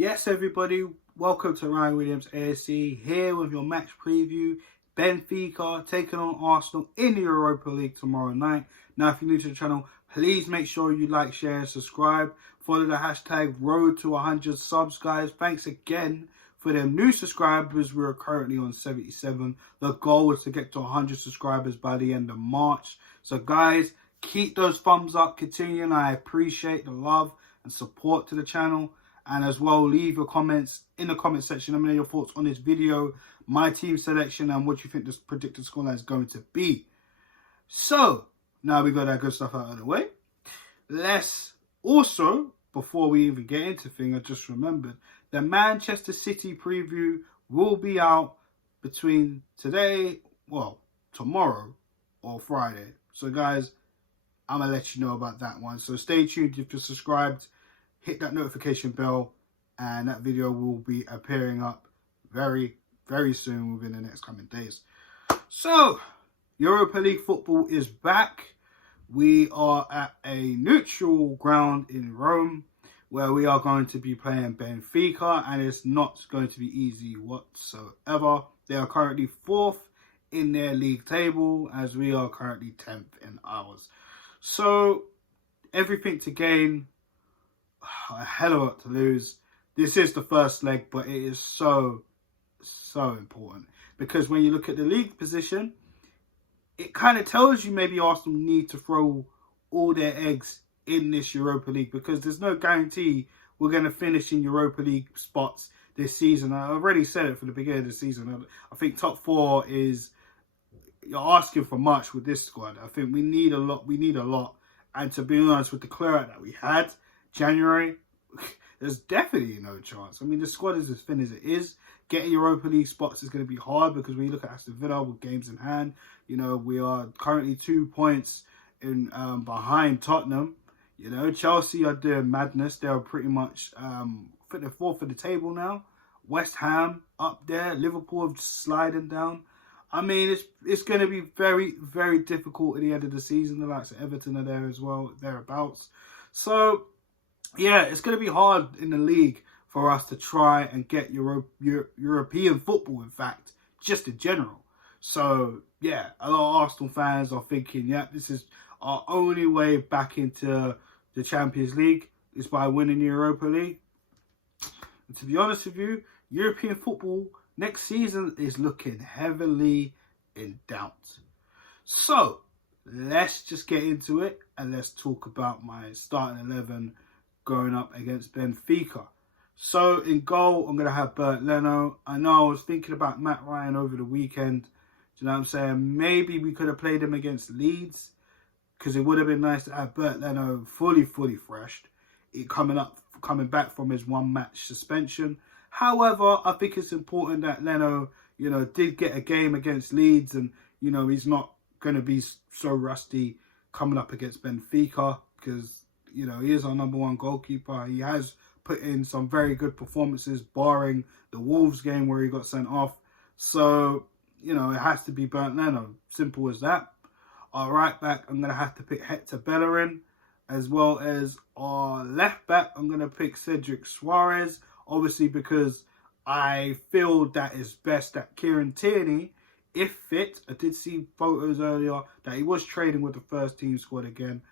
Yes, everybody, welcome to Ryan Williams ASC, here with your match preview. Benfica taking on Arsenal in the Europa League tomorrow night. Now, if you're new to the channel, please make sure you like, share, and subscribe. Follow the hashtag Road to 100 subs, guys. Thanks again for them new subscribers. We're currently on 77. The goal is to get to 100 subscribers by the end of March. So, guys, keep those thumbs up, continuing. I appreciate the love and support to the channel. And as well, leave your comments in the comment section. Let me know your thoughts on this video, my team selection, and what you think this predicted scoreline is going to be. So, now we got that good stuff out of the way. Let's also, before we even get into things, I just remembered, the Manchester City preview will be out between tomorrow or Friday. So, guys, I'm going to let you know about that one. So, stay tuned if you're subscribed. Hit that notification bell, and that video will be appearing up very, very soon within the next coming days. So, Europa League football is back. We are at a neutral ground in Rome, where we are going to be playing Benfica, and it's not going to be easy whatsoever. They are currently 4th in their league table, as we are currently 10th in ours. So, everything to gain, a hell of a lot to lose. This is the first leg, but it is so important, because when you look at the league position, it kind of tells you maybe Arsenal need to throw all their eggs in this Europa League, because there's no guarantee we're going to finish in Europa League spots this season. I already said it from the beginning of the season. I think top 4 is, you're asking for much with this squad. I think we need a lot. And to be honest, with the clear out that we had January, there's definitely no chance. I mean, the squad is as thin as it is. Getting Europa League spots is going to be hard, because when you look at Aston Villa with games in hand, you know, we are currently 2 points in behind Tottenham. You know, Chelsea are doing madness. They're pretty much they're 4th for the table now. West Ham up there. Liverpool sliding down. I mean, it's going to be very, very difficult at the end of the season. The likes of Everton are there as well, thereabouts. So, yeah, it's going to be hard in the league for us to try and get European football, in fact, just in general. So, yeah, a lot of Arsenal fans are thinking, yeah, this is our only way back into the Champions League is by winning the Europa League. And to be honest with you, European football next season is looking heavily in doubt. So, let's just get into it, and let's talk about my starting 11 going up against Benfica. So, in goal, I'm going to have Bernd Leno. I know I was thinking about Matt Ryan over the weekend. Do you know what I'm saying? Maybe we could have played him against Leeds, because it would have been nice to have Bernd Leno fully fresh, coming back from his 1-match suspension. However, I think it's important that Leno, you know, did get a game against Leeds, and, you know, he's not going to be so rusty coming up against Benfica, because, you know, he is our #1 goalkeeper. He has put in some very good performances, barring the Wolves game where he got sent off. So, you know, it has to be Bernd Leno. Simple as that. Our right back, I'm going to have to pick Hector Bellerin, as well as our left back, I'm going to pick Cedric Soares, obviously because I feel that it's best that Kieran Tierney, if fit, I did see photos earlier that he was training with the first team squad again,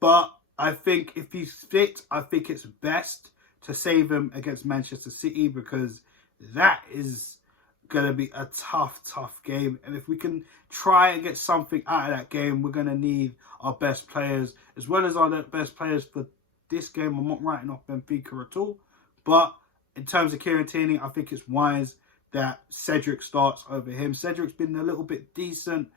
but I think if he's fit, I think it's best to save him against Manchester City, because that is going to be a tough game. And if we can try and get something out of that game, we're going to need our best players, as well as our best players for this game. I'm not writing off Benfica at all. But in terms of Kieran Tierney, I think it's wise that Cedric starts over him. Cedric's been a little bit decent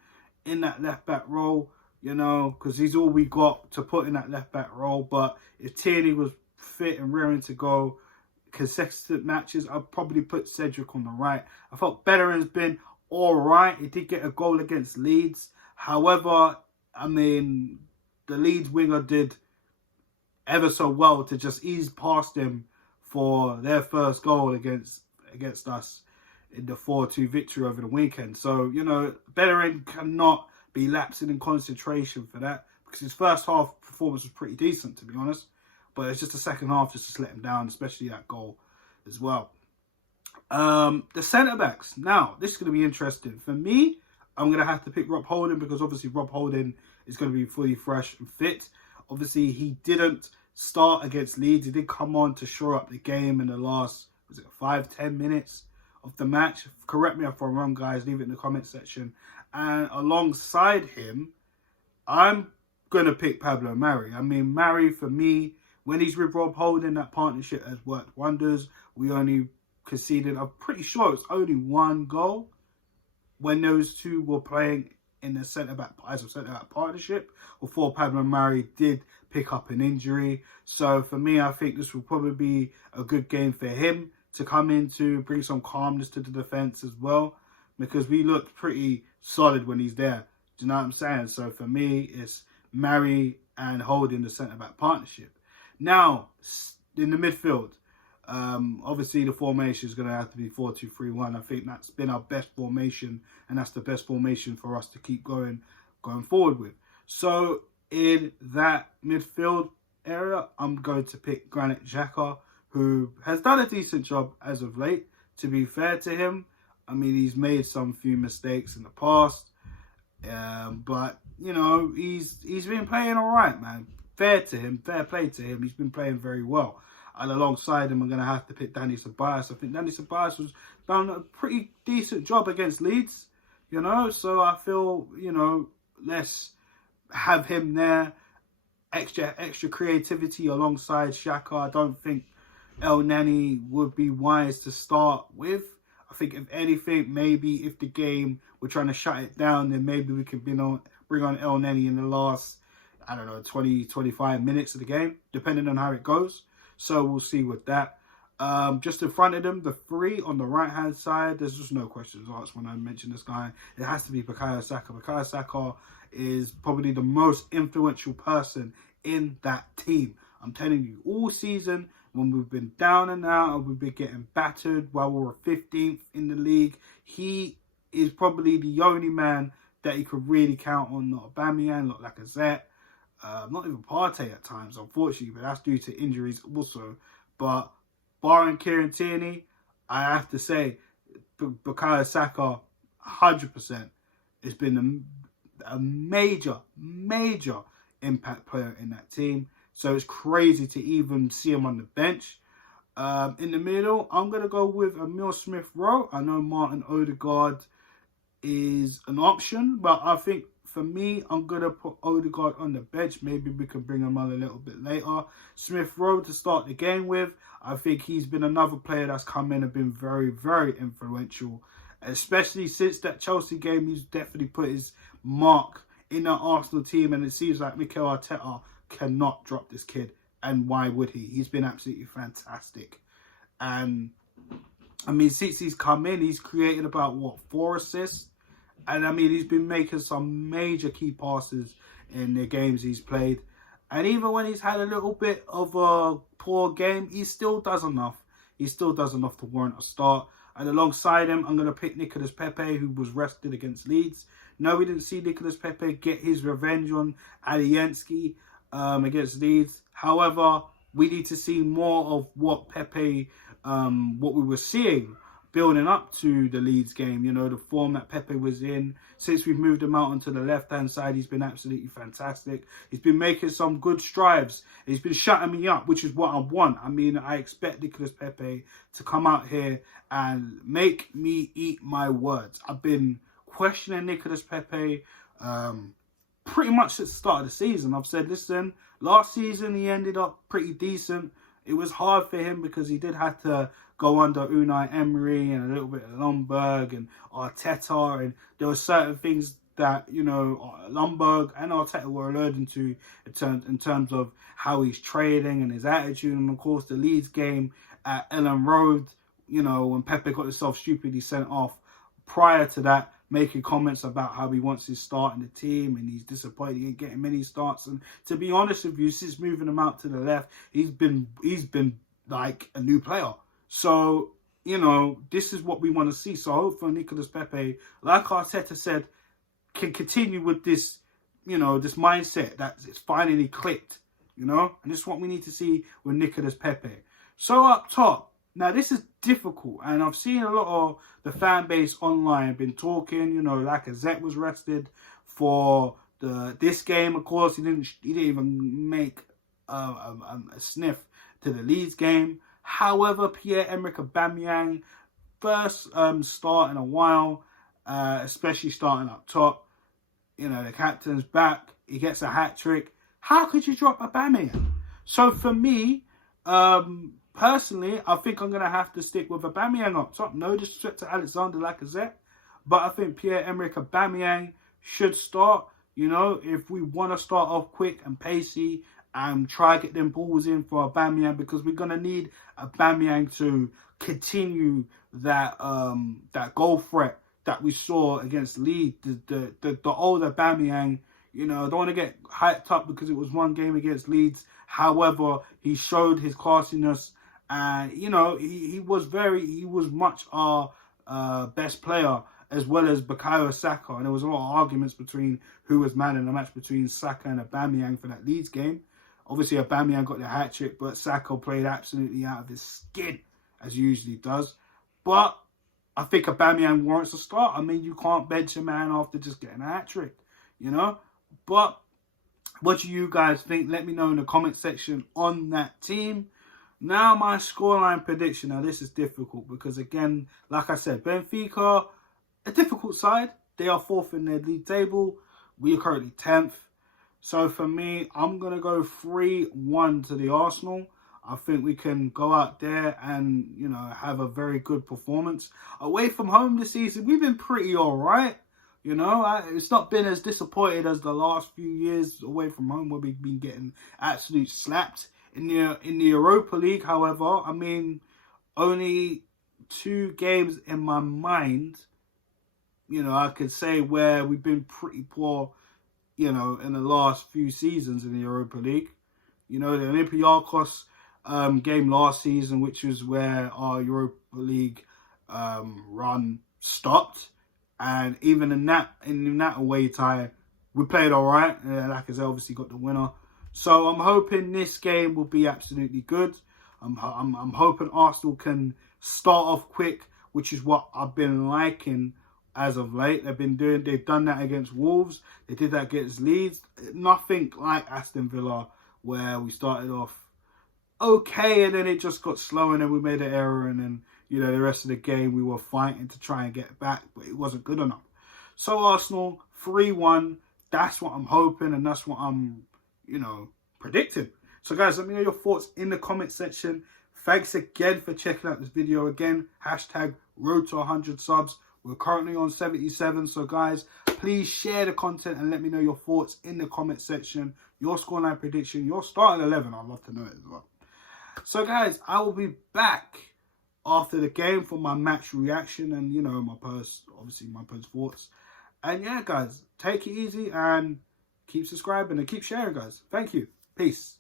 in that left-back role, you know, because he's all we got to put in that left-back role. But if Tierney was fit and raring to go consecutive matches, I'd probably put Cedric on the right. I thought Bellerin's been all right. He did get a goal against Leeds. However, I mean, the Leeds winger did ever so well to just ease past him for their first goal against us in the 4-2 victory over the weekend. So, you know, Bellerin cannot be lapsing in concentration for that, because his first half performance was pretty decent, to be honest. But it's just the second half just to let him down, especially that goal as well. The centre-backs. Now, this is going to be interesting. For me, I'm going to have to pick Rob Holding because obviously Rob Holding is going to be fully fresh and fit. Obviously, he didn't start against Leeds. He did come on to shore up the game in the last, 5-10 minutes of the match. Correct me if I'm wrong, guys. Leave it in the comment section. And alongside him, I'm going to pick Pablo Mari. I mean, Mari, for me, when he's with Rob Holding, that partnership has worked wonders. We only conceded, I'm pretty sure it's only one goal when those two were playing in the centre-back as a centre-back partnership before Pablo Mari did pick up an injury. So for me, I think this will probably be a good game for him to come in to bring some calmness to the defence as well, because we looked pretty solid when he's there. Do you know what I'm saying? So for me, it's Mari and Holding the centre-back partnership. Now, in the midfield, obviously the formation is going to have to be 4-2-3-1. I think that's been our best formation, and that's the best formation for us to keep going forward with. So in that midfield area, I'm going to pick Granit Xhaka, who has done a decent job as of late, to be fair to him. I mean, he's made some few mistakes in the past, but, you know, he's been playing all right, man. Fair to him, fair play to him. He's been playing very well. And alongside him, I'm going to have to pick Dani Ceballos. I think Dani Ceballos was done a pretty decent job against Leeds, you know. So I feel, you know, let's have him there. Extra creativity alongside Xhaka. I don't think El Neni would be wise to start with. I think if anything, maybe if the game, we're trying to shut it down, then maybe we could bring on El Neni in the last, I don't know, 20-25 minutes of the game, depending on how it goes. So we'll see with that. Just in front of them, the three on the right-hand side, there's just no questions asked when I mention this guy. It has to be Bukayo Saka. Bukayo Saka is probably the most influential person in that team. I'm telling you, all season, when we've been down and out and we've been getting battered while we were 15th in the league, he is probably the only man that you could really count on. Not Aubameyang, not Lacazette, not even Partey at times, unfortunately, but that's due to injuries also. But barring Kieran Tierney, I have to say, Bukayo Saka, 100%, has been a major impact player in that team. So it's crazy to even see him on the bench. In the middle, I'm going to go with Emile Smith-Rowe. I know Martin Odegaard is an option, but I think for me, I'm going to put Odegaard on the bench. Maybe we can bring him on a little bit later. Smith-Rowe to start the game with. I think he's been another player that's come in and been very, very influential. Especially since that Chelsea game, he's definitely put his mark in that Arsenal team. And it seems like Mikel Arteta cannot drop this kid. And why would he? He's been absolutely fantastic. And, I mean, since he's come in, he's created about, 4 assists? And, I mean, he's been making some major key passes in the games he's played. And even when he's had a little bit of a poor game, he still does enough. He still does enough to warrant a start. And alongside him, I'm going to pick Nicolas Pepe, who was rested against Leeds. No, we didn't see Nicolas Pepe get his revenge on Alioski against Leeds. However, we need to see more of what Pepe, what we were seeing building up to the Leeds game. You know, the form that Pepe was in. Since we've moved him out onto the left-hand side, he's been absolutely fantastic. He's been making some good strides. He's been shutting me up, which is what I want. I mean, I expect Nicolas Pepe to come out here and make me eat my words. I've been questioning Nicolas Pepe pretty much since the start of the season. I've said, listen, last season he ended up pretty decent. It was hard for him because he did have to go under Unai Emery and a little bit of Ljungberg and Arteta. And there were certain things that, you know, Ljungberg and Arteta were alluding to in terms of how he's trading and his attitude. And, of course, the Leeds game at Ellen Road, you know, when Pepe got himself stupidly sent off. Prior to that, making comments about how he wants his start in the team and he's disappointed in getting many starts. And to be honest with you, since moving him out to the left, he's been like a new player. So, you know, this is what we want to see. So hopefully Nicolas Pepe, like Arteta said, can continue with this, you know, this mindset that it's finally clicked you know? And this is what we need to see with Nicolas Pepe. So up top, now this is difficult, and I've seen a lot of the fan base online been talking, you know, Lacazette was rested for this game. Of course, he didn't even make a sniff to the Leeds game. However, Pierre-Emerick Aubameyang, first start in a while, especially starting up top. You know, the captain's back. He gets a hat-trick. How could you drop Aubameyang? So for me, personally, I think I'm going to have to stick with Aubameyang up top. No disrespect to Alexander Lacazette, but I think Pierre-Emerick Aubameyang should start. You know, if we want to start off quick and pacey and try to get them balls in for Aubameyang, because we're going to need Aubameyang to continue that that goal threat that we saw against Leeds. The old Aubameyang, you know, I don't want to get hyped up because it was one game against Leeds. However, he showed his classiness, and you know, he was much our best player, as well as Bukayo Saka. And there was a lot of arguments between who was man in the match between Saka and Aubameyang for that Leeds game. Obviously, Aubameyang got the hat-trick, but Saka played absolutely out of his skin, as he usually does. But I think Aubameyang warrants a start. I mean, you can't bench a man after just getting a hat-trick, you know? But what do you guys think? Let me know in the comment section on that team. Now, my scoreline prediction. Now, this is difficult because, again, like I said, Benfica, a difficult side. They are 4th in their league table. We are currently 10th. So, for me, I'm going to go 3-1 to the Arsenal. I think we can go out there and, you know, have a very good performance. Away from home this season, we've been pretty all right. You know, it's not been as disappointed as the last few years away from home where we've been getting absolute slapped. In the Europa League, however, I mean, only 2 games in my mind, you know, I could say where we've been pretty poor, you know, in the last few seasons in the Europa League. You know, the Olympiacos game last season, which was where our Europa League run stopped. And even in that away tie, we played all right. Lacazette obviously got the winner. So I'm hoping this game will be absolutely good. I'm hoping Arsenal can start off quick, which is what I've been liking as of late. They've done that against Wolves. They did that against Leeds. Nothing like Aston Villa, where we started off okay and then it just got slow and then we made an error, and then, you know, the rest of the game we were fighting to try and get back, but it wasn't good enough. So Arsenal 3-1. That's what I'm hoping, and that's what I'm, you know, predicting. So guys, let me know your thoughts in the comment section. Thanks again for checking out this video. Again, hashtag road to 100 subs. We're currently on 77. So guys, please share the content and let me know your thoughts in the comment section. Your scoreline prediction, your starting 11. I'd love to know it as well. So guys, I will be back after the game for my match reaction and, you know, my post thoughts. And yeah, guys, take it easy and keep subscribing and keep sharing, guys. Thank you. Peace.